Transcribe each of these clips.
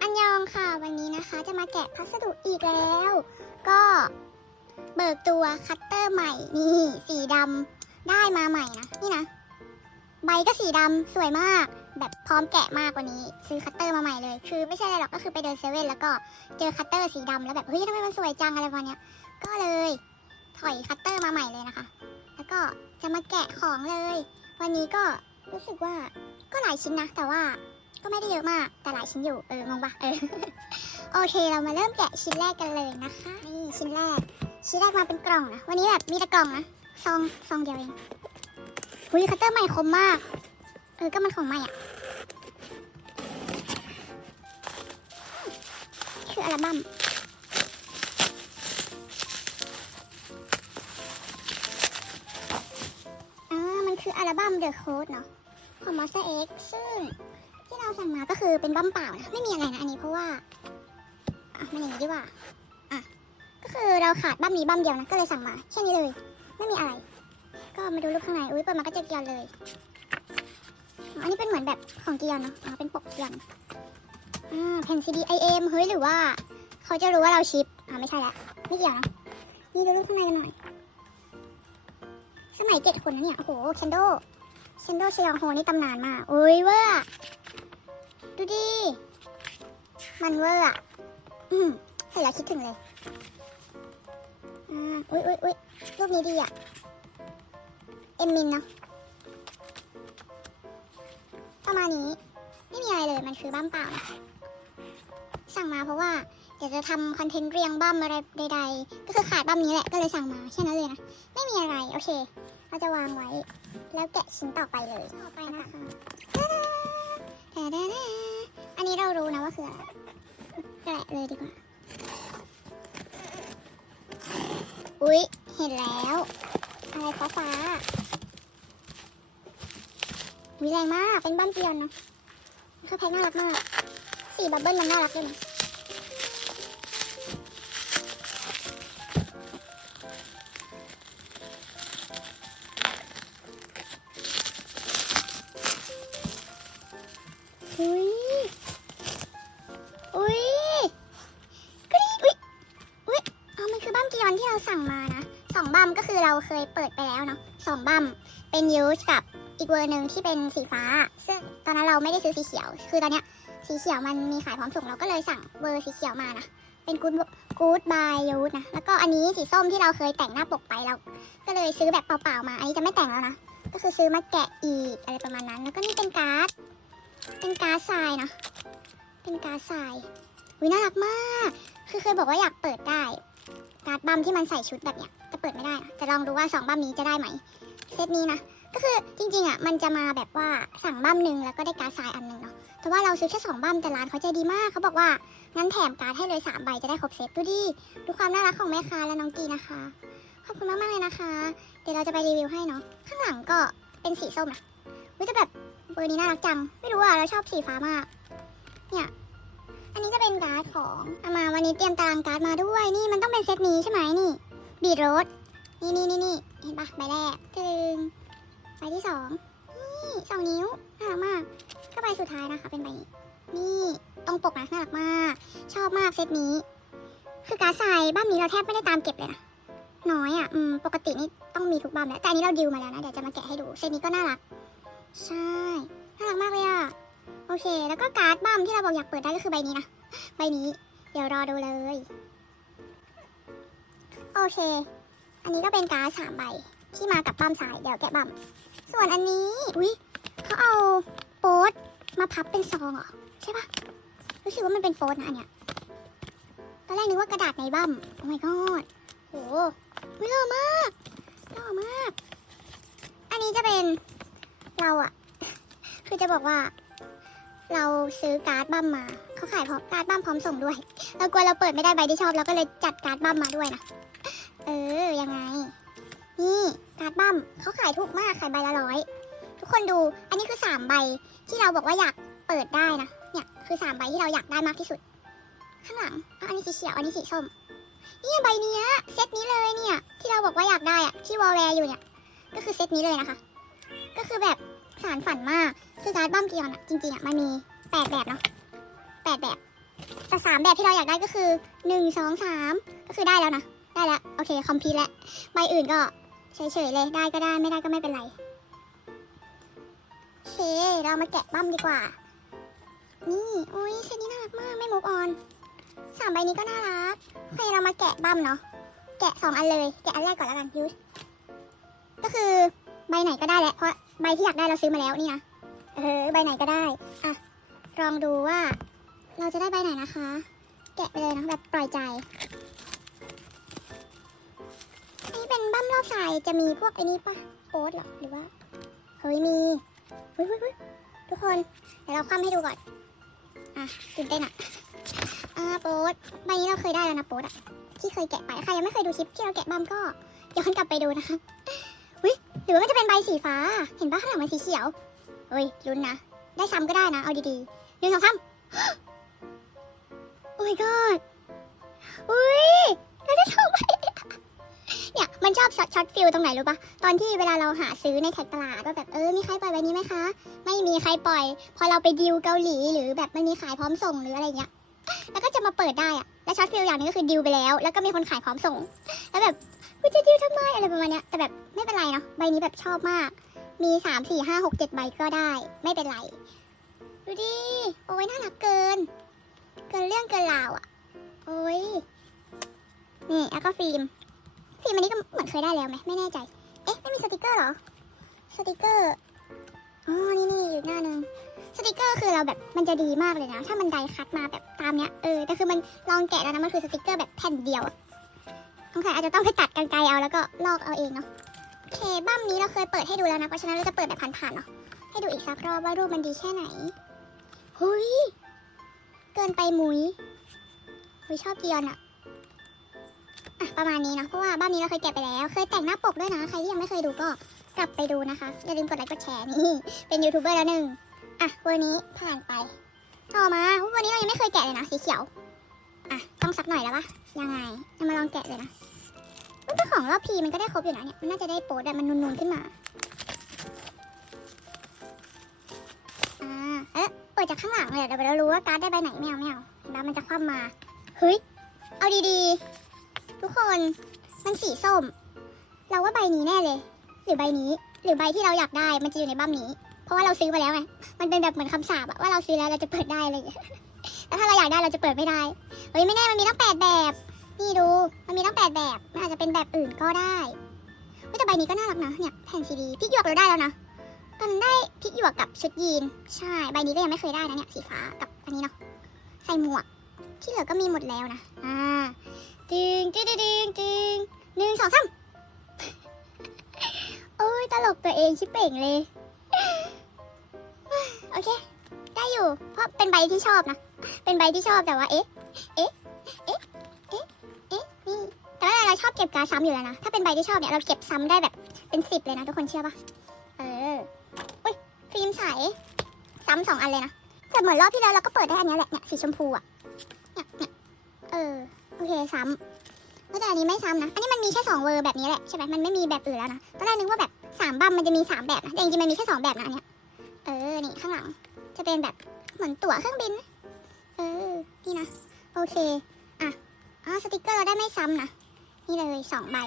อันยองค่ะ วันนี้นะคะจะมาแกะพัสดุอีกแล้ว ก็เบิกตัวคัตเตอร์ใหม่นี่สีดำได้มาใหม่นะ นี่นะ ใบก็สีดำสวยมาก แบบพร้อมแกะมากกว่านี้ ซื้อคัตเตอร์มาใหม่เลย คือไม่ใช่อะไรหรอกก็คือไปเดินเซเว่นแล้วก็เจอคัตเตอร์สีดำแล้วแบบเฮ้ยทำไมมันสวยจังอะไรประมาณนี้ก็เลย ถอยคัตเตอร์มาใหม่เลยนะคะ แล้วก็จะมาแกะของเลย วันนี้ก็รู้สึกว่าก็หลายชิ้นนะ แต่ว่า ก็ไม่ได้เยอะมาก แต่หลายชิ้นอยู่ เอองงปะเออ โอเค เรามาเริ่มแกะชิ้นแรกกันเลยนะคะ นี่ชิ้นแรก ชิ้นแรกมาเป็นกล่องนะ วันนี้แบบมีแต่กล่องนะ ซอง ซองเดียวเองหุยคัตเตอร์ใหม่คมมาก เออ ก็มันของใหม่อะ คืออัลบั้มอ่ามันคืออัลบั้ม The Code เนาะของ Monster X ซึ่ง เราสั่งมาก็คือเป็นบั้มเปล่านะไม่มีอะไรนะอันนี้เพราะว่าอะมันอย่างนี้ดีกว่าอะก็คือเราขาดบั้มนี้บั้มเดียวนะก็เลยสั่งมาแค่นี้เลย ไม่มีอะไร ก็มาดูรูปข้างในอุ้ยเปิดมาก็เจอเกียร์เลยอันนี้เป็นเหมือนแบบของเกียร์เนาะอ๋อเป็นปกเกียร์อ่าแผ่นซีดีไอเอ็มเฮ้ยหรือว่า เขาจะรู้ว่าเราชิปอ่าไม่ใช่ละไม่เกี่ยวนะนี่ดูรูปข้างในกันหน่อยสมัยเจ็ดคนนะเนี่ยโอ้โหเคนโดเชนโดเชยองโฮนี่ตำนานมากอุ้ยเวอร์อ ดูดิ มันเวอร์อะอืมเห็นแล้วคิดถึงเลยอ่าอุ้ยอุ้ยอุ้ยรูปนี้ดีอะเอ็มมินเนาะประมาณนี้ ไม่มีอะไรเลย มันคือบ้ามเปล่านะสั่งมาเพราะว่าเดี๋ยวจะทำคอนเทนต์เรียงบ้ามอะไรใดๆ ก็คือขาดบ้ามนี้แหละ ก็เลยสั่งมาแค่นั้นเลยนะ ไม่มีอะไร โอเค เราจะวางไว้ แล้วแกะชิ้นต่อไปเลย ต่อไปนะคะ แดาอันนี้เรารู้นะว่าคืออะไรแกะเลยดีกว่า อุ๊ย เห็นแล้ว อะไรฟ้าฟ้าวิแรงมาก เป็นบ้านเตียนนะคือแพ็คน่ารักมาก สีบับเบิ้ลมันน่ารักด้วยนะ อีกเวอร์หนึ่งที่เป็นสีฟ้า ซึ่งตอนนั้นเราไม่ได้ซื้อสีเขียว คือตอนเนี้ยสีเขียวมันมีขายพร้อมส่งเราก็เลยสั่งเวอร์สีเขียวมานะ เป็นกูดกูดบายยูสนะ แล้วก็อันนี้สีส้มที่เราเคยแต่งหน้าปกไปเราก็เลยซื้อแบบเปล่าๆมา อันนี้จะไม่แต่งแล้วนะ ก็คือซื้อมาแกะอีกอะไรประมาณนั้น แล้วก็นี่เป็นการ์ด เป็นการ์ดทรายนะ เป็นการ์ดทรายวิน่ารักมาก คือเคยบอกว่าอยากเปิดได้ การ์ดบัมที่มันใส่ชุดแบบเนี้ยแต่เปิดไม่ได้นะจะลองดูว่าสองบัมนี้จะได้ไหม เซตนี้นะ ก็คือจริงๆอะมันจะมาแบบว่าสั่งบัมหนึ่งแล้วก็ได้การ์ดทรายอันหนึ่งเนาะแต่ว่าเราซื้อแค่สองบัมแต่ร้านเขาใจดีมากเขาบอกว่างั้นแถมการ์ดให้เลยสามใบจะได้ครบเซตดูดิดูความน่ารักของแม่ค้าและน้องกีนะคะขอบคุณมากๆเลยนะคะ เดี๋ยวเราจะไปรีวิวให้เนาะข้างหลังก็เป็นสีส้มนะวิแต่แบบเบอร์นี้น่ารักจัง ไม่รู้อะเราชอบสีฟ้ามาก เนี่ยอันนี้จะเป็นการ์ดของเอามาวันนี้เตรียมตารางการ์ดมาด้วยนี่มันต้องเป็นเซตนี้ใช่ไหมนี่บีดโรสนี่นี่นี่นี่เห็นปะใบแรกตึง ใบที่สองนี่สองนิ้วน่ารักมาก ก็ใบสุดท้ายนะคะ เป็นใบนี้ นี่ตรงปกนะน่ารักมาก ชอบมากเซตนี้ คือการ์ดทรายบ้านนี้เราแทบไม่ได้ตามเก็บเลยนะน้อยอะอืมปกตินี่ต้องมีทุกบ้านแหละแต่อันนี้เราดิวมาแล้วนะเดี๋ยวจะมาแกะให้ดูเซตนี้ก็น่ารัก ใช่น่ารักมากเลยอะโอเค แล้วก็การ์ดบัมที่เราบอกอยากเปิดได้ก็คือใบนี้นะใบนี้ เดี๋ยวรอดูเลย โอเค อันนี้ก็เป็นการ์ดสามใบที่มากับบัมสายเดี๋ยวแกะบัม ส่วนอันนี้ อุ้ยเขาเอาโป๊ตมาพับเป็นซองเหรอ ใช่ปะรู้สึกว่ามันเป็นโฟตนะอันเนี้ย ตอนแรกนึกว่ากระดาษในบัมโอ้ my god โหวิหล่อมากหล่อมาก อันนี้จะเป็นเราอะคือจะบอกว่า เราซื้อการ์ดบัมมาเขาขายพร้อมการ์ดบัมพร้อมส่งด้วย เรากลัวเราเปิดไม่ได้ใบที่ชอบเราก็เลยจัดการ์ดบัมมาด้วยนะ เออยังไง นี่การ์ดบัมายถูกมากขายใบละร้อยทุกคนดูอันนี้คือสามใบที่เราบอกว่าอยากเปิดได้นะเนี่ยคือสามใบที่เราอยากได้มากที่สุด ข้างหลังอะอันนี้สีเขียวอันนี้สีส้มเนี่ยใบเนี้ยเซตนี้เลยเนี่ย ที่เราบอกว่าอยากได้อะที่วอลแวร์อยู่เนี่ย ก็คือเซตนี้เลยนะคะ ก็คือแบบสารฝันมากคือการ์ดบั้มกิออนอะจริงๆอะมันมีแปดแบบเนาะแปดแบบแต่สามแบบที่เราอยากได้ก็คือหนึ่งสองสามก็คือได้แล้วนะได้แล้วโอเคคอมพลีทแล้วใบอื่นก็ เฉยๆเลยได้ก็ได้ไม่ได้ก็ไม่เป็นไรโอเคเรามาแกะบั้มดีกว่า นี่โอ้ยเซตนี้น่ารักมากไม่มุกออนสามใบนี้ก็น่ารักโอเคเรามาแกะบั้มเนาะแกะสองอันเลย แกะอันแรกก่อนแล้วกันยูก็คือใบไหนก็ได้แหละเพราะใบที่อยากได้เราซื้อมาแล้วนี่นะเออใบไหนก็ได้อะลองดูว่า เราจะได้ใบไหนนะคะ แกะไปเลยนะแบบปล่อยใจ เป็นบั้มรอบสายจะมีพวกไอ้นี้ปะโป๊ตหรอหรือว่าเฮ้ยมีเฮ้ยเฮ้ยเฮ้ยทุกคนเดี๋ยวเราคว่ำให้ดูก่อนอะตื่นเต้นอะอ่าโป๊ตใบนี้เราเคยได้แล้วนะโป๊ตอะที่เคยแกะไปใครยังไม่เคยดูคลิปที่เราแกะบั้มก็ย้อนกลับไปดูนะคะเฮ้ยหรือว่ามันจะเป็นใบสีฟ้า เห็นปะข้างหลังมันสีเขียวเฮ้ยลุ้นนะได้ซ้ำก็ได้นะเอาดีๆหนึ่งสองสามโอ้ my god อุ้ยเราได้สองใบ มันชอบช็อตช็อตฟิลตรงไหนรู้ปะตอนที่เวลาเราหาซื้อในแท็กตลาดว่าแบบเออมีใครปล่อยใบนี้ไหมคะ ไม่มีใครปล่อย พอเราไปดิวเกาหลีหรือแบบมันมีขายพร้อมส่งหรืออะไรเงี้ยแล้วก็จะมาเปิดได้อะและช็อตฟิลอย่างนึงก็คือดิวไปแล้ว แล้วก็มีคนขายพร้อมส่ง แล้วแบบกูจะดิวทำไมอะไรประมาณเนี้ยแต่แบบไม่เป็นไรเนาะใบนี้แบบชอบมาก มีสามสี่ห้าหกเจ็ดใบก็ได้ ไม่เป็นไรดูดิโอ้ยน่ารักเกิน เกินเรื่องเกินราวอะ่ะโอ้ยนี่แล้วก็ฟิล์ม ฟิล์มอันนี้ก็เหมือนเคยได้แล้วไหมไม่แน่ใจ เอ๊ะ ไม่มีสติกเกอร์เหรอ สติกเกอร์ อ๋อ นี่นี่อยู่หน้านึง สติกเกอร์คือเราแบบมันจะดีมากเลยนะ ถ้ามันไดคัดมาแบบตามเนี้ย เออ แต่คือมันลองแกะแล้วนะมันคือสติกเกอร์แบบแผ่นเดียวอะสงสัยอาจจะต้องไปตัดกันไกลเอาแล้วก็ลอกเอาเองเนาะ โอเค บั้มนี้เราเคยเปิดให้ดูแล้วนะ เพราะฉะนั้นเราจะเปิดแบบผ่านๆเนาะ ให้ดูอีกสักรอบว่ารูปมันดีแค่ไหนหุยเกินไปมุยหุยชอบเกียนอะ่ะ ประมาณนี้เนาะเพราะว่าบ้านนี้เราเคยแกะไปแล้ว เคยแต่งหน้าปกด้วยนะ ใครที่ยังไม่เคยดูก็กลับไปดูนะคะอย่าลืมกดไลค์กดแชร์นี่เป็นยูทูบเบอร์แล้วหนึ่งอะวันนี้ผ่านไปต่อมาวันนี้เรายังไม่เคยแกะเลยนะสีเขียวอะต้องสักหน่อยแล้วปะยังไงจะมาลองแกะเลยนะอุ๊ยแต่ของรอบพีมันก็ได้ครบอยู่นะเนี่ยมันน่าจะได้โป๊ดมันนูนๆขึ้นมาอ่าเอ๊ะเปิดจากข้างหลังเลยเดี๋ยวเรารู้ว่าการ์ดได้ใบไหนไม่เอาไม่เอาเห็นปะมันจะคว่ำมาเฮ้ยเอาดีๆ ทุกคนมันสีส้ม เราว่าใบนี้แน่เลย หรือใบนี้ หรือใบที่เราอยากได้มันจะอยู่ในบัมนี้ เพราะว่าเราซื้อมาแล้วไงมันเป็นแบบเหมือนคำสาปอะว่าเราซื้อแล้วเราจะเปิดได้อะไรอย่างเลยแล้วถ้าเราอยากได้เราจะเปิดไม่ได้เฮ้ยไม่แน่มันมีตั้งแปดแบบนี่ดูมันมีตั้งแปดแบบมันอาจจะเป็นแบบอื่นก็ได้แต่ใบนี้ก็น่ารักนะเนี่ยแผ่นซีดีพี่หยวกเราได้แล้วนะตอนนั้นได้พริกหยวกกับชุดยีนใช่ใบนี้ก็ยังไม่เคยได้นะเนี่ยสีฟ้ากับอันนี้เนาะใส่หมวกที่เหลือก็มีหมดแล้วนะอ่า ดึงดึงดึงดึงดึงหนึ่งสองสามโอ้ยตลกตัวเองชิบเป่งเลย โอเค ได้อยู่ เพราะเป็นใบที่ชอบนะ เป็นใบที่ชอบแต่ว่า เอ๊ะ เอ๊ะ เอ๊ะ เอ๊ะ เอ๊ะ นี่ แต่ว่าเราชอบเก็บการซ้ำอยู่แล้วนะ ถ้าเป็นใบที่ชอบเนี่ยเราเก็บซ้ำได้แบบเป็นสิบเลยนะทุกคนเชื่อปะเออฟิล์มใส ซ้ำสองอันเลยนะแต่เหมือนรอบที่แล้วเราก็เปิดได้อันเนี้ยแหละ เนี่ยสีชมพูอะเนี่ยเนี่ยเออ อเคซ้ำแล้วแต่อันนี้ไม่ซ้ำนะ อันนี้มันมีแค่สองเวอร์แบบนี้แหละใช่ไหมมันไม่มีแบบอื่นแล้วนะตอนแรกนึกว่าแบบสามบัมมันจะมีสามแบบนะแต่จริงๆมันมีแค่สองแบบนะอันเนี้ยเออนี่ข้างหลังจะเป็นแบบเหมือนตั๋วเครื่องบิน เออนี่นะโอเคอะอ๋อสติกเกอร์เราได้ไม่ซ้ำนะนี่เลยสองใบ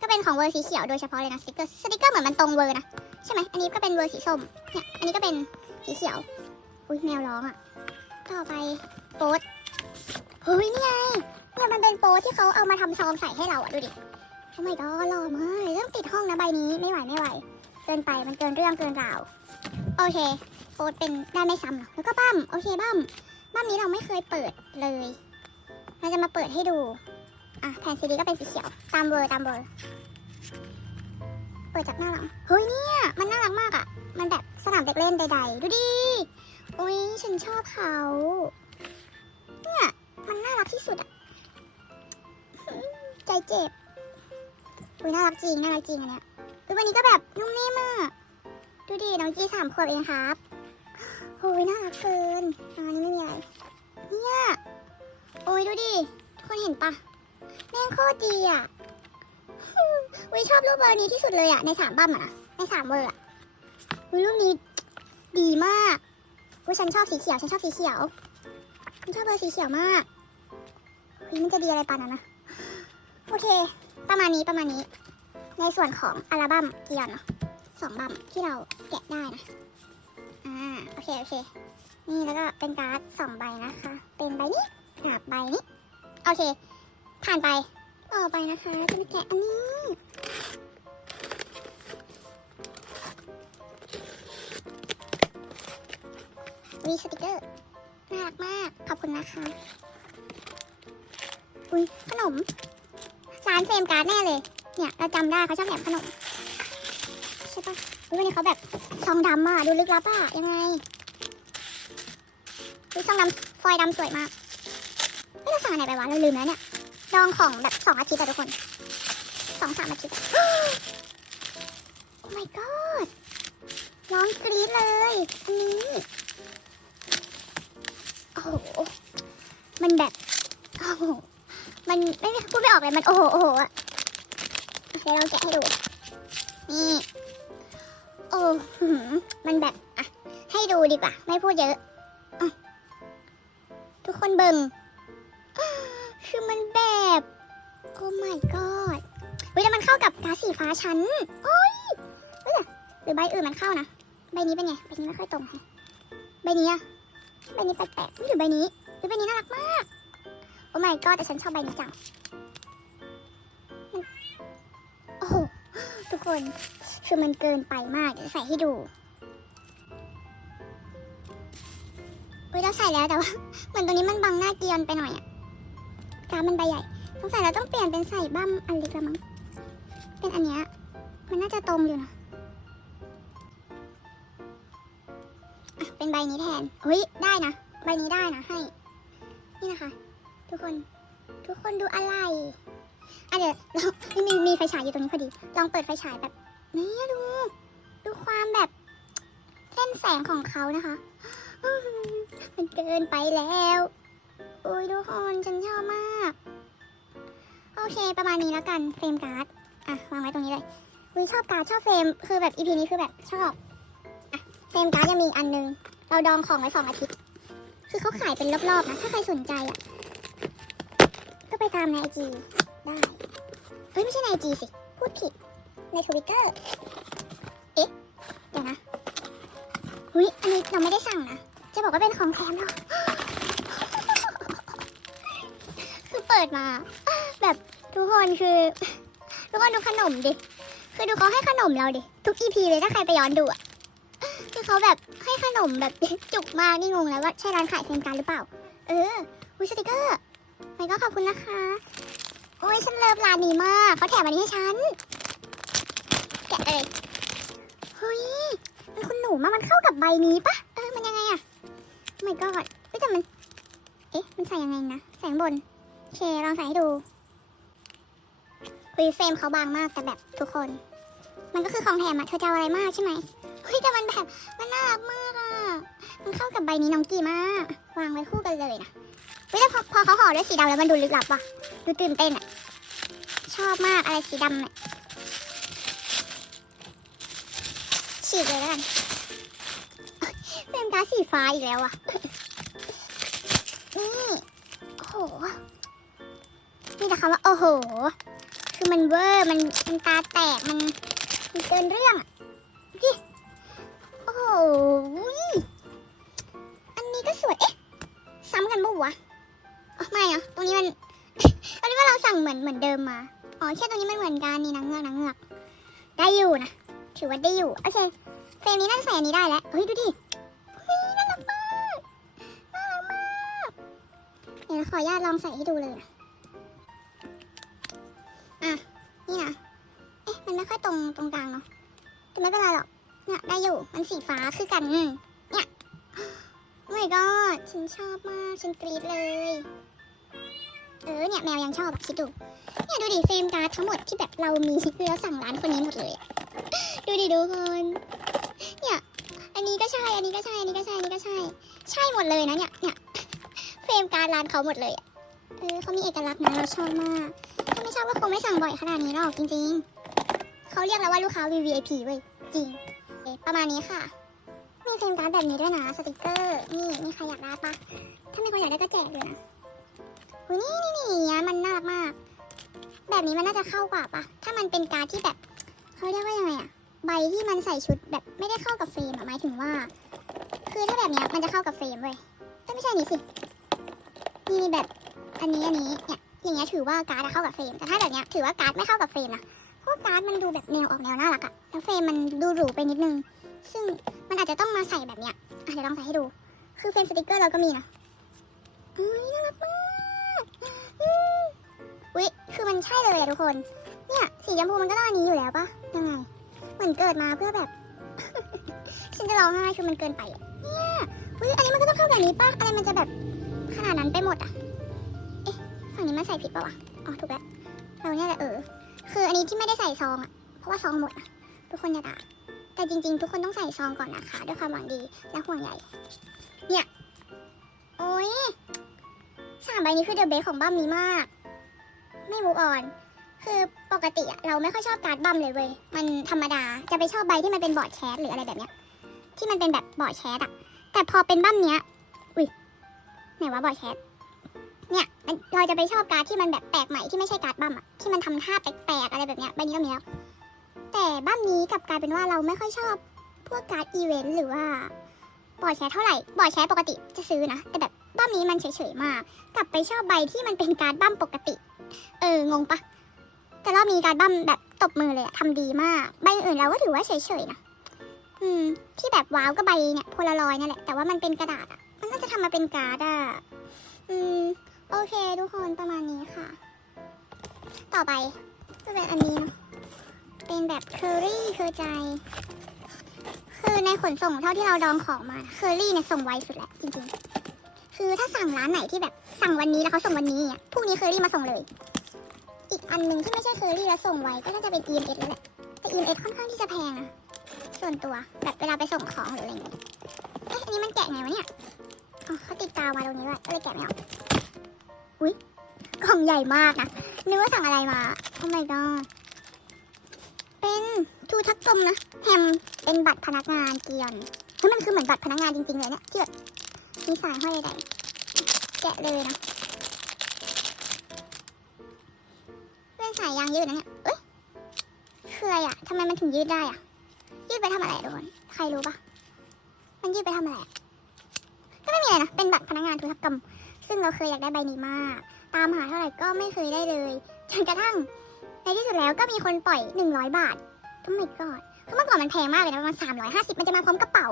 ก็เป็นของเวอร์สีเขียวโดยเฉพาะเลยนะสติกเกอร์สติกเกอร์เหมือนมันตรงเวอร์นะใช่ไหมอันนี้ก็เป็นเวอร์สีส้มเนี่ยอันนี้ก็เป็นสีเขียวอุ้ยแมวร้องอะต่อไปโป๊ตเฮ้ยนี่ไง เนี่ยมันเป็นโป๊ตที่เขาเอามาทำซองใส่ให้เราอะดูดิโอ้ my god หล่อมากเรื่องติดห้องนะใบนี้ไม่ไหวไม่ไหว เกินไปมันเกินเรื่องเกินราว โอเคโป๊ตเป็นได้ไม่ซ้ำหรอกแล้วก็บั้มโอเคบั้มบั้มนี้เราไม่เคยเปิดเลยเราจะมาเปิดให้ดูอะแผ่นซีดีก็เป็นสีเขียวตามเวอร์ตามเวอร์เปิดจากหน้าหลังเฮ้ยเนี่ย มันน่ารักมากอะ่ะ มันแบบสนามเด็กเล่นใดๆ ดูดิอุ้ยฉันชอบเขา เนี่ย มันน่ารักที่สุดอะ่ะ ใจเจ็บอุ้ยน่ารักจริงน่ารักจริงอันเนี้ยอุ้ยวันนี้ก็แบบนุ่มนิ่มมากดูดิน้องจีสามขวบเองครับโอ้ยน่ารักเกินอันนี้ไม่มีอะไรเนี่ยโอ้ยดูดิทุกคนเห็นปะแม่งโคตรดีอะวิชอบรูปเบอร์นี้ที่สุดเลยอะในสามบัมอะนะในสามเบอร์อะวิรูปนี้ดีมากผู้ฉันชอบสีเขียวฉันชอบสีเขียวฉันชอบเบอร์สีเขียวมากเฮ้ยมันจะดีอะไรปานนั้นนะ เค ประมาณนี้ประมาณนี้ ในส่วนของอัลบั้มกียร์เนาะสองบัมที่เราแกะได้นะอ่าโอเคโอเค นี่แล้วก็เป็นการ์ดสองใบนะคะ เป็นใบนี้กับใบนี้ โอเค ผ่านไปต่อไปนะคะจะมาแกะอันนี้วีสติกเกอร์น่ารักมาก ขอบคุณนะคะ อุ้ยขนม ร้านเฟรมการ์ดแน่เลย เนี่ยเราจำได้เขาชอบแถมขนมใช่ปะอุ้ยวันนี้เขาแบบซองดำอะดูลึกลับอะยังไงอุ้ยซองดำฟอยดำสวยมากเฮ้ยเราสั่งอะไรไปวะเราลืมแล้วเนี่ยดองของแบบสองอาทิตย์อะทุกคนสองสามอาทิตย์โอ้ my god ร้องกรี๊ดเลยอันนี้โอ้โหมันแบบโอ้โห มันไม่พูดไม่ออกเลยมันโอ้โหโอ้โหอะโอเคเราแกะให้ดู นี่โอ้หือมันแบบอะให้ดูดีกว่า ไม่พูดเยอะอทุกคนเบิงอ้าคือมันแบบโอ้ my god เฮ้ยแล้วมันเข้ากับกาสีฟ้าชั้นโอ้ยเฮ้ยหรือใบอื่นมันเข้านะ ใบนี้เป็นไง ใบนี้ไม่ค่อยตรงใบนี้อะใบนี้แปลกๆเฮ้ยหรือใบนี้หรือใบนี้น่ารักมาก โอ้ my god แต่ฉันชอบใบนี้จังโอ้โหทุกคนคือมันเกินไปมากเดี๋ยวใส่ให้ดูเฮ้ยเราใส่แล้วแต่ว่าเหมือนตรงนี้มันบังหน้าเกียนไปหน่อยอะกามันใบใหญ่สงสัยเราต้องเปลี่ยนเป็นใส่บั้มอันเล็กละมั้งเป็นอันเนี้ยมันน่าจะตรงอยู่นะอะเป็นใบนี้แทนเฮ้ยได้นะ ใบนี้ได้นะให้ นี่นะคะ ทุกคน ทุกคนดูอะไรอะเดี๋ยวเรามีมีไฟฉายอยู่ตรงนี้พอดี ลองเปิดไฟฉายแบบนี่ดู ดูความแบบเส้นแสงของเขานะคะ มันเกินไปแล้วอุ้ยทุกคนฉันชอบมาก โอเคประมาณนี้แล้วกันเฟรมการ์ดอะวางไว้ตรงนี้เลยอุ้ยชอบการ์ดชอบเฟรมคือแบบอีพีนี้คือแบบชอบอะเฟรมการ์ดยังมีอีกอันนึง เราดองของไว้สองอาทิตย์ คือเขาขายเป็นรอบๆนะ ถ้าใครสนใจอะ ไปตามในไอจีได้เฮ้ย ไม่ใช่ในไอจีสิ พูดผิด ในทวิตเตอร์ เอ๊ะ เดี๋ยวนะหุยอันนี้เราไม่ได้สั่งนะ จะบอกว่าเป็นของแถมเหรอคือเปิดมา แบบทุกคนคือ ทุกคนดูขนมดิ คือดูเขาให้ขนมเราดิ ทุกอีพีเลยถ้าใครไปย้อนดูอะคือเขาแบบให้ขนมแบบจุกมากนี่งงแล้วว่าใช่ร้านขายเซนการหรือเปล่า เออวิสติกเกอร์ ไม่ก็ขอบคุณนะคะโอ้ยฉันเลิฟร้านนี้มากเขาแถมอันนี้ให้ฉัน แกะเลยเฮ้ยมันคุณหนูมากมันเข้ากับใบนี้ปะเออมันยังไงอะไม่ก็เฮ้ยแต่มัน เอ๊ะ มันใส่ยังไงนะใส่ข้างบนโอเคลองใส่ให้ดูคุยเฟรมเขาบางมากแต่แบบทุกคน มันก็คือของแถมอะเธอจะเอาอะไรมากใช่ไหมเฮ้ยแต่มันแบบมันน่ารักมากอะมันเข้ากับใบนี้น้องกี่มาก วางไว้คู่กันเลยนะ เฮ้ยแต่พอพอเขาห่อด้วยสีดำแล้วมันดูลึกลับว่ะ ดูตื่นเต้นอะชอบมากอะไรสีดำเนี่ยฉีกเลยแล้วกัน เป็นการสีฟ้าอีกแล้วอะนี่ โอ้โห นี่แต่คำว่า โอ้โห คือมันเวอร์ มันมันตาแตก มันมันเกินเรื่องอะดิโอ้โห มือนเหมือนเดิมมา อ๋อแค่ตรงนี้มันเหมือนกันนี่นางเงือกนางเงือก ได้อยู่นะ ถือว่าได้อยู่ โอเค เฟรมนี้น่าจะใส่อันนี้ได้แล้ว เฮ้ยดูดิเฮ้ยน่ารักมากน่ารักมากเดี๋ยวขออนุญาตลองใส่ให้ดูเลยนะอะ นี่นะ เอ๊ะ มันไม่ค่อยตรงตรงกลางเนาะ แต่ไม่เป็นไรหรอก เนี่ยได้อยู่ มันสีฟ้าคือกันเนี่ยโอ้ my god ฉันชอบมาก ฉันกรี๊ดเลย เออเนี่ยแมวยังชอบคิดดู ดูดิเฟรมการ์ดทั้งหมดที่แบบเรามีคือเราสั่งร้านคนนี้หมดเลยอะดูดิทุกคนเนี่ยอันนี้ก็ใช่อันนี้ก็ใช่อันนี้ก็ใช่อันนี้ก็ใช่ ใช่หมดเลยนะเนี่ยเนี่ยเฟรมการ์ดร้านเขาหมดเลยเออเขามีเอกลักษณ์นะเราชอบมากถ้าไม่ชอบก็คงไม่สั่งบ่อยขนาดนี้หรอกจริง ๆเขาเรียกเราว่าลูกค้า VVIP เว้ยจริงประมาณนี้ค่ะมีเฟรมการ์ดแบบนี้ด้วยนะสติกเกอร์นี่มีใครอยากได้ปะถ้าไมีคนอยากได้ก็แจกเลยนะอุ้ยนี่นี่นี่ยมันน่ารักมาก แบบนี้มันน่าจะเข้ากว่าปะถ้ามันเป็นการ์ดที่แบบเขาเรียกว่ายังไงอะใบที่มันใส่ชุดแบบไม่ได้เข้ากับเฟรมอะหมายถึงว่า คือถ้าแบบเนี้ยมันจะเข้ากับเฟรมเว้ยเอ้ยไม่ใช่นี้สินี่แบบอันนี้อันนี้เนี่ยอย่างเงี้ยถือว่าการ์ดเข้ากับเฟรมแต่ถ้าแบบเนี้ยถือว่าการ์ดไม่เข้ากับเฟรมนะเพราะว่าการ์ดมันดูแบบแนวออกแนวน่ารักอะแล้วเฟรมมันดูหรูไปนิดนึง ซึ่งมันอาจจะต้องมาใส่แบบเนี้ยอะเดี๋ยวลองใส่ให้ดู คือเฟรมสติกเกอร์เราก็มีนะ มันใช่เลยอะทุกคน เนี่ย สีชมพูมันก็ต้องอันนี้อยู่แล้วปะยังไง เหมือนเกิดมาเพื่อแบบ ฉันจะร้องไห้คือมันเกินไปอะเนี่ยอุ้ยอันนี้มันก็ต้องเข้าแบบนี้ปะอะไรมันจะแบบขนาดนั้นไปหมดอะเอ๊ะฝั่งนี้มันใส่ผิดปะวะ อ๋อถูกแล้ว เราเนี่ยแหละเออ คืออันนี้ที่ไม่ได้ใส่ซองอะเพราะว่าซองหมดอะทุกคนอย่าด่าแต่จริง ๆ ทุกคนต้องใส่ซองก่อนนะคะ ด้วยความหวังดีและห่วงใยเนี่ย โอ้ยสามใบนี้คือเดอะเบสของบัมนี้มาก ไม่มูฟออน คือปกติอะเราไม่ค่อยชอบการ์ดบัมเลยเว้ย มันธรรมดา จะไปชอบใบที่มันเป็นบอร์ดแชทหรืออะไรแบบเนี้ย ที่มันเป็นแบบบอร์ดแชทอะแต่พอเป็นบัมเนี้ย อุ้ย ไหนว่าบอร์ดแชทเนี่ยเราจะไปชอบการ์ดที่มันแบบแปลกใหม่ที่ไม่ใช่การ์ดบัมอะที่มันทำท่าแปลกๆอะไรแบบเนี้ยใบนี้ก็มีแล้ว แต่บ้านนี้กลับกลายเป็นว่าเราไม่ค่อยชอบพวกการ์ดอีเวนต์หรือว่าบอร์ดแชร์เท่าไหร่ บอร์ดแชร์ปกติจะซื้อนะ แต่แบบบ้านนี้มันเฉยๆมาก กลับไปชอบใบที่มันเป็นการบ้ามปกติ เอองงปะแต่รอบนี้การ์ดบ้มแบบตบมือเลยอะทำดีมาก ใบอื่นเราก็ถือว่าเฉยๆนะอืม ที่แบบว้าวก็ใบเนี่ยโพลารอยนั่นแหละ แต่ว่ามันเป็นกระดาษอะมันก็จะทำมาเป็นการ์ดอะอืม โอเค ทุกคนประมาณนี้ค่ะ ต่อไปก็เป็นอันนี้เนาะเป็นแบบเคอรี่คือใจ คือในขนส่งเท่าที่เราดองของมาเคอรี่เนี่ยส่งไวสุดแหละจริงๆ คือถ้าสั่งร้านไหนที่แบบสั่งวันนี้แล้วเขาส่งวันนี้อะพรุ่งนี้เคอรี่มาส่งเลย อีกอันหนึ่งที่ไม่ใช่เคอรี่แล้วส่งไว้ก็น่าจะเป็น EMS แล้วแหละแต่ EMS ค่อนข้างที่จะแพงนะส่วนตัวแบบเวลาไปส่งของหรืออะไรอย่างเงี้ยเอ๊ะอันนี้มันแกะไงวะเนี่ยอ๋อเขาติดกาวมาตรงนี้ด้วยก็เลยแกะไม่ออกอุ้ยกล่องใหญ่มากนะนึกว่าสั่งอะไรมาโอ้ my god เป็นทูทักกลมนะแฮมเป็นบัตรพนักงานเกียนเฮ้ยมันคือเหมือนบัตรพนักงานจริงๆเลยเนี่ยที่แบบมีสายห้อยใด แกะเลยนะเป็นสายยางยืดนะเนี่ยเอ้ยคืออะไรอะทำไมมันถึงยืดได้อะยืดไปทำอะไรทุกคนใครรู้ปะมันยืดไปทำอะไรก็ไม่มีอะไรนะเป็นบัตรพนักงานทูทักกรรม ซึ่งเราเคยอยากได้ใบนี้มาก ตามหาเท่าไหร่ก็ไม่เคยได้เลยจนกระทั่งในที่สุดแล้วก็มีคนปล่อย 100 บาทโอ้ my god คือเมื่อก่อนมันแพงมากเลยนะประมาณ350 มันจะมาพร้อมกระเป๋า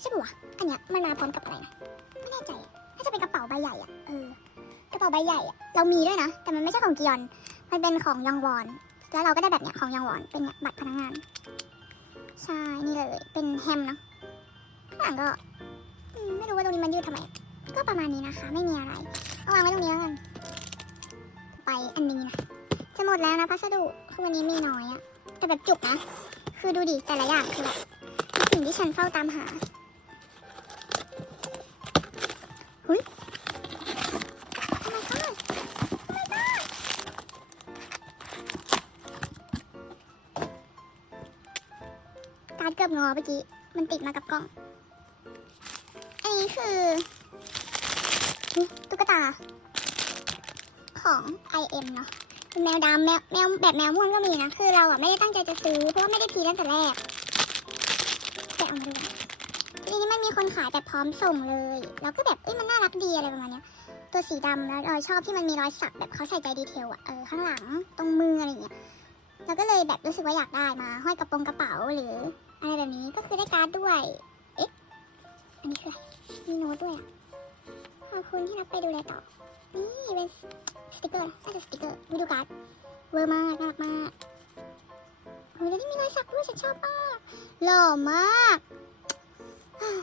ใช่ปะวะอันเนี้ยมันมาพร้อมกับอะไรนะ ใบใหญ่อะเออกระเป๋าใบใหญ่อะเรามีด้วยนะ แต่มันไม่ใช่ของกิยอน มันเป็นของยองวอน แล้วเราก็ได้แบบเนี้ยของยองวอน เป็นเนี่ยบัตรพนักงาน ใช่ นี่เลย เป็นแฮมเนาะข้างหลังก็ไม่รู้ว่าตรงนี้มันยืดทำไม ก็ประมาณนี้นะคะ ไม่มีอะไร เอาวางไว้ตรงนี้แล้วกัน ไปอันนี้นะ จะหมดแล้วนะพัสดุ คือวันนี้มีน้อยอะแต่แบบจุกนะ คือดูดิ แต่ละอย่างคือแบบสิ่งที่ฉันเฝ้าตามหาหุย กือบงอเมื่อกี้ มันติดมากับกล้อง อันนี้คือตุ๊กตา ของ IM เนาะแมวดำแมวแมวแบบแมวม่วงก็มีนะ คือเราอะไม่ได้ตั้งใจจะซื้อ เพราะว่าไม่ได้พีตั้งแต่แรกแกะออกมาดูทีนี้มันมีคนขายแบบพร้อมส่งเลยแล้วก็แบบเอ้ยมันน่ารักดีอะไรประมาณเนี้ย ตัวสีดำแล้วเราชอบที่มันมีรอยสักแบบเขาใส่ใจดีเทลอะ เออข้างหลังตรงมืออะไรเงี้ย เราก็เลยแบบรู้สึกว่าอยากได้มา ห้อยกระโปรงกระเป๋าหรือ อะไรแบบนี้ก็คือได้การ์ดด้วย เอ๊ะ อันนี้คืออะไร มีโน้ตด้วยอะ ขอบคุณที่รับไปดูแลต่อ นี่เป็นสติกเกอร์น่าจะสติกเกอร์วิดีโอการ์ด เวอร์มากน่ารักมากโอ้ยแล้วนี่มีรอยสักด้วยฉันชอบมาก หล่อมาก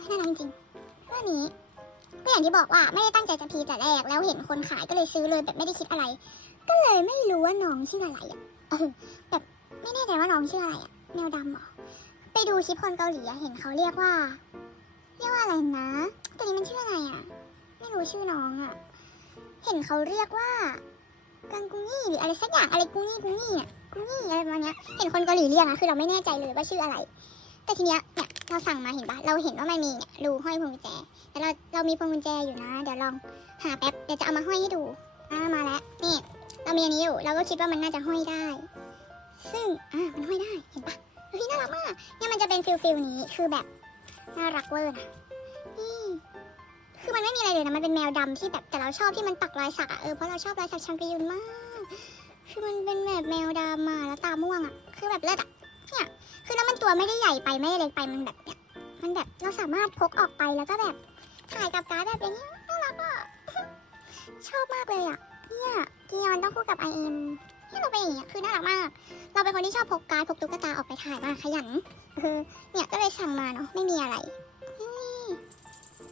น่ารักจริงๆว่านี้ก็อย่างที่บอกว่าไม่ได้ตั้งใจจะพีแต่แรก แล้วเห็นคนขายก็เลยซื้อเลยแบบไม่ได้คิดอะไร ก็เลยไม่รู้ว่าน้องชื่ออะไรอะแบบไม่แน่ใจว่าน้องชื่ออะไรอะแมวดำเหรอ ไปดูคลิปคนเกาหลีอะเห็นเขาเรียกว่า เรียกว่าอะไรนะตัวนี้มันชื่ออะไรอะไม่รู้ชื่อน้องอะเห็นเขาเรียกว่ากังกุงี้หรืออะไรสักอย่างอะไรกุงี้กุงี้อะกุงี้อะไรประมาณเนี้ยเห็นคนเกาหลีเรียกนะคือเราไม่แน่ใจเลยว่าชื่ออะไร แต่ทีเนี้ยเนี่ยเราสั่งมาเห็นปะเราเห็นว่ามันมีเนี่ยรูห้อยพวงกุญแจแต่เราเรามีพวงกุญแจอยู่นะ เดี๋ยวลองหาแป๊บเดี๋ยวจะเอามาห้อยให้ดูอ่ามาแล้วนี่เรามีอันนี้อยู่เราก็คิดว่ามันน่าจะห้อยได้ ซึ่งอ่ามันห้อยได้เห็นปะ เฮ้ยน่ารักมากเนี่ยมันจะเป็นฟิลฟิลนี้คือแบบน่ารักเวอร์นะนี่คือมันไม่มีอะไรเลยนะมันเป็นแมวดำที่แบบแต่เราชอบที่มันปักรอยสักอะเออเพราะเราชอบรอยสักชังกยุนมาก คือมันเป็นแบบแมวดำมาแล้วตาม่วงอะคือแบบเลิศอะเนี่ยคือแล้วมันตัวไม่ได้ใหญ่ไปไม่ได้เล็กไปมันแบบเนี่ยมันแบบเราสามารถพกออกไปแล้วก็แบบถ่ายกับการ์ดแบบอย่างนี้น่ารักอะชอบมากเลยอะเนี่ยกียอนต้องคู่กับไอเอ็ม เนี่ยเราเป็นอย่างเงี้ยคือน่ารักมาก เราเป็นคนที่ชอบพกการ์ดพกตุ๊กตาออกไปถ่ายมากขยันเออเนี่ยก็เลยสั่งมาเนาะไม่มีอะไรนี่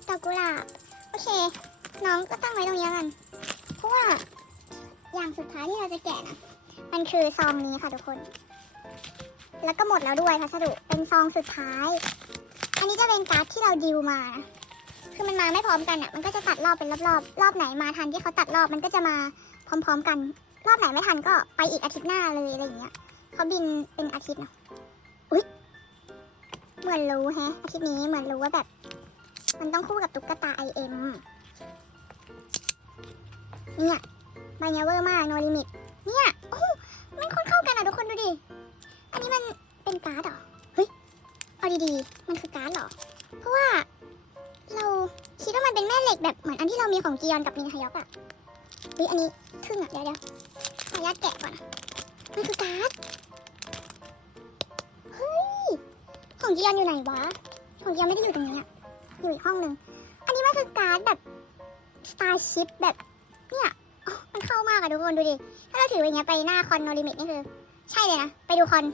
ดอกกุหลาบโอเค น้องก็ตั้งไว้ตรงนี้กันเพราะว่าอย่างสุดท้ายที่เราจะแกะนะมันคือซองนี้ค่ะทุกคน แล้วก็หมดแล้วด้วยพัสดุเป็นซองสุดท้าย อันนี้จะเป็นการ์ดที่เราดิวมานะคือมันมาไม่พร้อมกันอะ มันก็จะตัดรอบเป็นรอบๆ รอบไหนมาทันที่เขาตัดรอบมันก็จะมาพร้อม ๆ กัน รอบไหนไม่ทันก็ไปอีกอาทิตย์หน้าเลยอะไรอย่างเงี้ยเขาบินเป็นอาทิตย์เนาะอุ๊ยเหมือนรู้แฮะอาทิตย์นี้เหมือนรู้ว่าแบบ มันต้องคู่กับตุ๊กตาไอเอ็มเนี่ยบเนี้ยเวอร์มากโนลิมิตเนี่ยโอ้มันค่อนเข้ากันอะทุกคนดูดิ อันนี้มันเป็นการ์ดหรอ เฮ้ย เอาดีๆ มันคือการ์ดหรอ เพราะว่าเราคิดว่ามันเป็นแม่เหล็กแบบเหมือนอันที่เรามีของจียอนกับมินฮยอกอะเฮ้ยอันนี้ครึ่งอะเดี๋ยวเดี๋ยว ออนุญาตแกะก่อนมันคือการ์ด เฮ้ย ของจียอนอยู่ไหนวะ ของจียอนไม่ได้อยู่ตรงนี้อะอยู่อีกห้องหนึ่ง อันนี้มันคือการ์ดแบบสตาร์ชิพแบบ เนี่ยมันเข้ามากอะทุกคนดูดิ ถ้าเราถืออย่างเงี้ยไปหน้าคอนโนลิมิตนี่คือ ใช่เลยนะ ไปดูคอน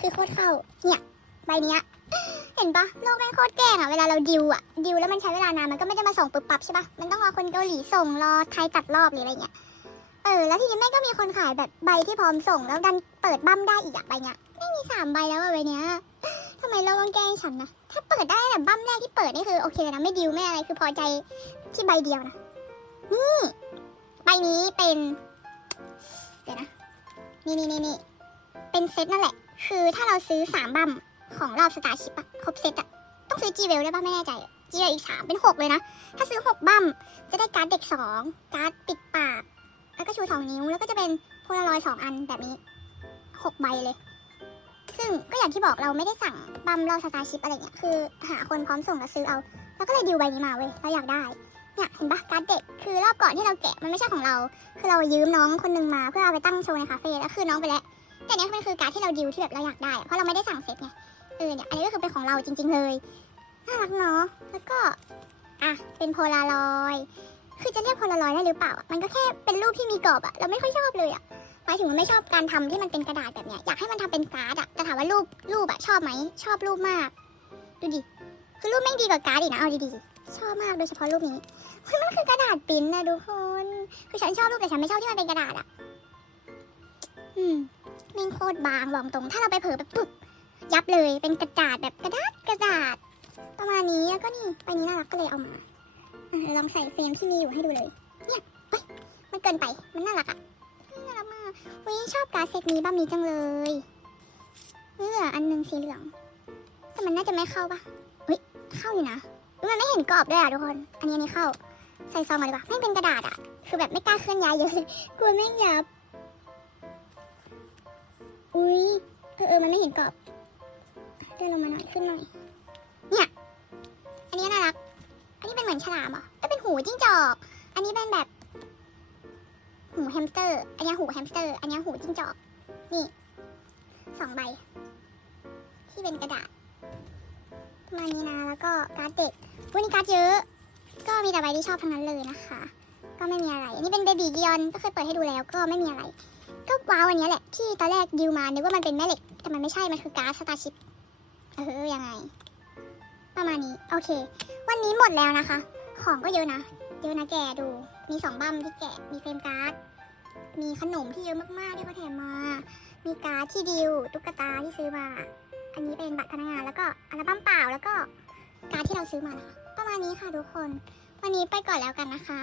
คือโคตรเข้า เนี่ย ใบเนี้ยเห็นปะโลกแม่งโคตรแกล้งอะเวลาเราดิวอะดิวแล้วมันใช้เวลานานมันก็ไม่ได้มาส่งปุ๊บปั๊บใช่ปะมันต้องรอคนเกาหลีส่งรอไทยตัดรอบหรืออะไรเงี้ย เออ แล้วทีนี้แม่ก็มีคนขายแบบใบที่พร้อมส่งแล้วดันเปิดบั้มได้อีกอะใบเนี้ยไม่มีสามใบแล้วอะใบเนี้ยทำไมเราต้องแกล้งฉันนะ ถ้าเปิดได้แบบบั้มแรกที่เปิดนี่คือโอเคเลยนะไม่ดิวไม่อะไรคือพอใจที่ใบเดียวนะ นี่ใบนี้เป็นเดี๋ยวนะ นี่นี่นี่นี่เป็นเซตนั่นแหละ คือถ้าเราซื้อสามบัมของรอบสตาร์ชิปอะครบเซตอะต้องซื้อจีเวลได้ป่ะไม่แน่ใจจีเวลอีกสามเป็นหกเลยนะ ถ้าซื้อหกบัมจะได้การ์ดเด็กสองการ์ดปิดปาก แล้วก็ชูสองนิ้ว แล้วก็จะเป็นโพลารอยด์สองอันแบบนี้หกใบเลย ซึ่งก็อย่างที่บอกเราไม่ได้สั่งบัมรอสตาร์ชิปอะไรเงี้ย คือหาคนพร้อมส่งแล้วซื้อเอา แล้วก็เลยดิวใบนี้มาเว้ย เราอยากได้ เนี่ยเห็นปะการ์ดเด็ก คือรอบก่อนที่เราแกะมันไม่ใช่ของเรา คือเรายืมน้องคนหนึงมาเพื่อเอาไปตั้งโชว์ในคาเฟ่ แล้วคือน้องไปแล้ว แต่เนี้ยมันคือการดที่เราดิวที่แบบเราอยากได้อะเพราะเราไม่ได้สั่งเซ็ตไง เออเนี่ย อันนี้ก็คือเป็นของเราจริง ๆ เลย น่ารักเนาะ แล้วก็ อะ เป็นโพลารอยด์ คือจะเรียกพลารอยได้หรือเปล่า มันก็แค่เป็นรูปที่มีกรอบอะเราไม่ค่อยชอบเลยอะหมายถึงมันไม่ชอบการทำที่มันเป็นกระดาษแบบเนี้ยอยากให้มันทำเป็นการ์ดอะแต่ถามว่ารูปรูปอะชอบไหมชอบรูปมาก ดูดิคือรูปแม่ดีกว่าการ์ดอีกนะเอาดีๆชอบมากโดยเฉพาะรูปนี้มันคือกระดาษปิ้นนะทุกคนคือฉันชอบรูปแต่ฉันไม่ชอบที่มันเป็นกระดาษอะอืมแม่งโคตรบางบอกตรงถ้าเราไปเผลอแบบปุ๊บยับเลยเป็นกระดาษแบบกระดาษกระดาษ ประมาณนี้แล้วก็นี่ใบนี้น่ารักก็เลยเอามา ลองใส่เฟรมที่มีอยู่ให้ดูเลย เนี่ยเฮ้ยมันเกินไป มันน่ารักอะน่ารักมากเฮ้ยชอบการดเซตนี้บ้ามีจังเลยเหลืออันหนึงสีเหลือง แต่มันน่าจะไม่เข้าปะเฮ้ย เข้าอยู่นะมันไม่เห็นกรอบด้วยอะทุกคน อันนี้อันนี้เข้า ใส่ซองมาดีกว่าไม่เป็นกระดาษอะคือแบบไม่กล้าเคลื่อนย้ายเยอะเลยกลัวแม่งยับ อุ้ยเออเออมันไม่เห็นกรอบ เดินลงมาหน่อยขึ้นหน่อย เนี่ย อันนี้น่ารัก อันนี้เป็นเหมือนฉลามเหรอเอ้ยเป็นหูจิ้งจอก อันนี้เป็นแบบ หูแฮมสเตอร์ อันนี้หูแฮมสเตอร์ อันนี้หูจิ้งจอก นี่สองใบ ที่เป็นกระดาษประมาณนี้นะ แล้วก็การ์ดเด็กวันนี้การ์ดเยอะ ก็มีแต่ใบที่ชอบทั้งนั้นเลยนะคะ ก็ไม่มีอะไร อันนี้เป็นเบบีกิออนก็เคยเปิดให้ดูแล้ว ก็ไม่มีอะไร ก็ว้าวอันนี้แหละ ที่ตอนแรกดิวมานึกว่ามันเป็นแม่เหล็ก แต่มันไม่ใช่ มันคือการ์ดสตาร์ชิพ เออยังไง ประมาณนี้ โอเค วันนี้หมดแล้วนะคะ ของก็เยอะนะ เยอะนะแกดู มีสองบัมที่แกะ มีเฟรมการ์ด มีขนมที่เยอะมากๆที่เขาแถมมา มีการ์ดที่ดิว ตุ๊กตาที่ซื้อมา อันนี้เป็นบัตรพนักงาน แล้วก็อัลบั้มเปล่า แล้วก็การ์ดที่เราซื้อมานะคะ ประมาณนี้ค่ะทุกคน วันนี้ไปก่อนแล้วกันนะคะ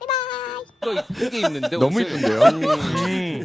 บ๊ายบาย 이거 이쁘게 입는데 너무 옷을? 이쁜데요? 음.